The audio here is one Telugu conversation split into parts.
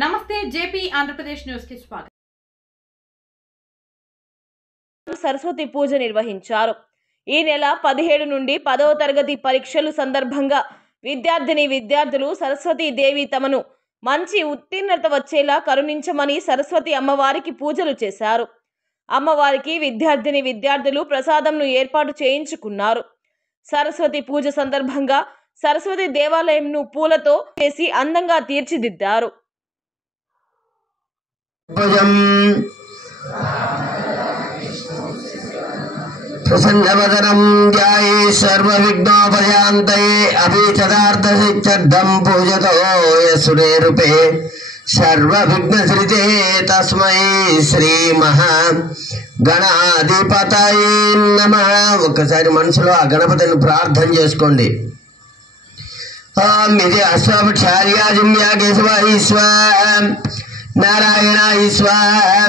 నమస్తే జేపీ ఆంధ్రప్రదేశ్ న్యూస్ కి స్వాగతం. సరస్వతి పూజ నిర్వహించారు. ఈ నెల 17 నుండి 10వ తరగతి పరీక్షలు సందర్భంగా విద్యార్థులు సరస్వతి దేవి తమను మంచి ఉత్తీర్ణత వచ్చేలా కరుణించమని సరస్వతి అమ్మవారికి పూజలు చేశారు. అమ్మవారికి విద్యార్థులు ప్రసాదంను ఏర్పాటు చేయించుకున్నారు. సరస్వతి పూజ సందర్భంగా సరస్వతి దేవాలయంను పూలతో చేసి అందంగా తీర్చిదిద్దారు. प्रसन्नवदनं ध्याये सर्वविघ्नोपशान्तये अभीष्टदार्थसिद्ध्यर्थं पूजतो यस्सूर्यरूपे सर्वविघ्नसृते तस्मै श्रीमहागणाधिपतये नमः. ఒక్కసారి మనసులో ఆ గణపతిని ప్రార్థన చేసుకోండి. ఓం ఇది అశ్వపక్షార్యాజిమ్యా కేశవాయ స్వాహా, नारायणाय स्वाहा,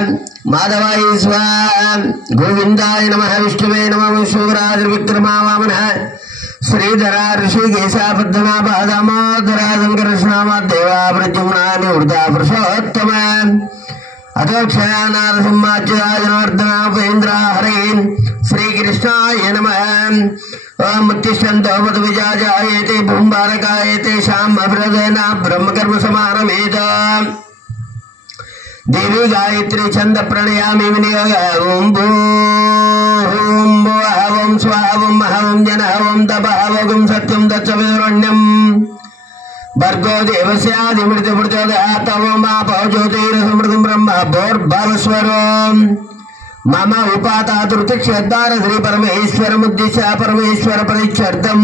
माधवाय स्वाहा, गोविंदाय नमः, विष्णुवे नमः, विश्वराजविक्रमा वामनः, श्रीधरा ऋषिकेशा पद्मनाभः दामोदरा शंकरकृष्णामा देवा प्रद्युम्ना निवृत्ता पुरुषोत्तम अधोक्षया नारसिंहाच्युताजनार्दना उपेन्द्रा हरे श्रीकृष्णाय नमः. ओम उत्तिष्ठन्तो मधुविजाजायते भूम्बारकायते शाम अभिरदेन ब्रह्मकर्म समारमेत. देवी गायत्री छंद प्रणयामि विनियोग. ओम भूम भुवः ओम स्वाहा ओम महः ओम जनः ओम तपः ओम सत्यं दक्षविरण्यं भर्गो देवस्यादिमृतप्रचोदयात् ओम आपो ज्योतिरसमृतं ब्रह्म भोर्भवस्वरं मम उपातातुर्तिक्षद्वार श्री परमेश्वरमुद्दिश्य परमेश्वर परिच्छर्दं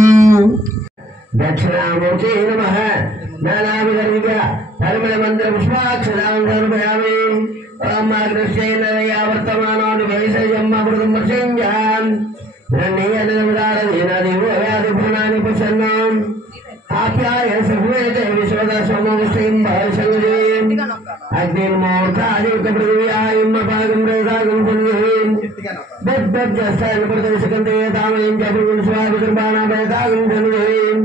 दक्षिणामूर्ते नमः. नानाविधर्मिका धर्ममन्त्र पुष्पाक्षरां समर्पयामि. ओम अग्रसेन वर्तमानो निवेशयम् वर्षञ्जान् रणीयनवदारदीनादिवयादिभुवनानि प्रसन्नम् आप्याय सर्वेते विश्वदशमोष्ठीं भवसंगीम् अग्निर्मूर्तादिकपृथिव्यायं पागं रेदागं पुण्यं बद्धजस्तान् प्रदर्शकन्ते तामयं च पुण्यस्वादिकृपाणां वेदागं पुण्यं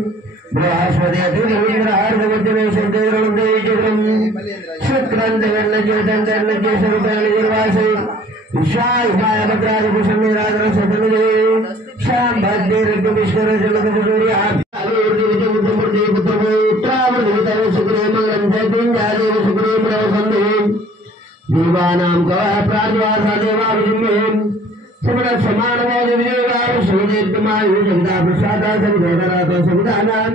बृहस्पति अतिरवीन्द्रहार्दमध्यमेशन्तेरणं शुक्रन्तेर्नज्योतन्तेर्नज्यस्वरूपेण निर्वासे विश्वायुधाय भद्रादिपुषन्निराधनसतनुजे श्याम भद्रेर्गविश्वरजलदसूर्याः देवानां गवः प्राद्वासा देवाभिजिम्यं समरः समानमोद विजयगाः सुदीर्घमायु जगदा प्रसादा सविधोदरात संविधानां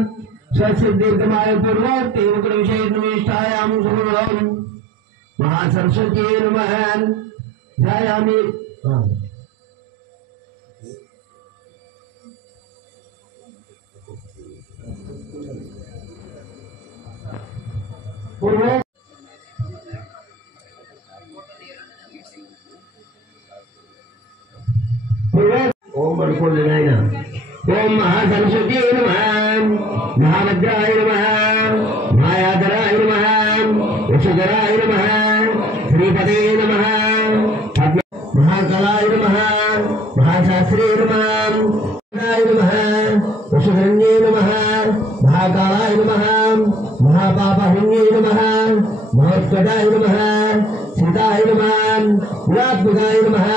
स्वसिद्धीर्घमायु पूर्वोक्ति उग्रविषयनिष्ठायां सुमनों महासरस्वती नमः. ध्यायामि. पूर्व ओम बड़कोलनाय ओम महासरस्वती नमः, महाभद्राय नमः, मायाधराय नमः, वसुधराय नमः, श्रीपते नमः, महाकलाय नमः, महाशास्त्रे नमः, नमः, वसुधरण्ये नमः, महाकालाय नमः, महापापहरण्ये नमः, महोत्कटाय नमः, सीताय नमः, गुणात्मकाय नमः.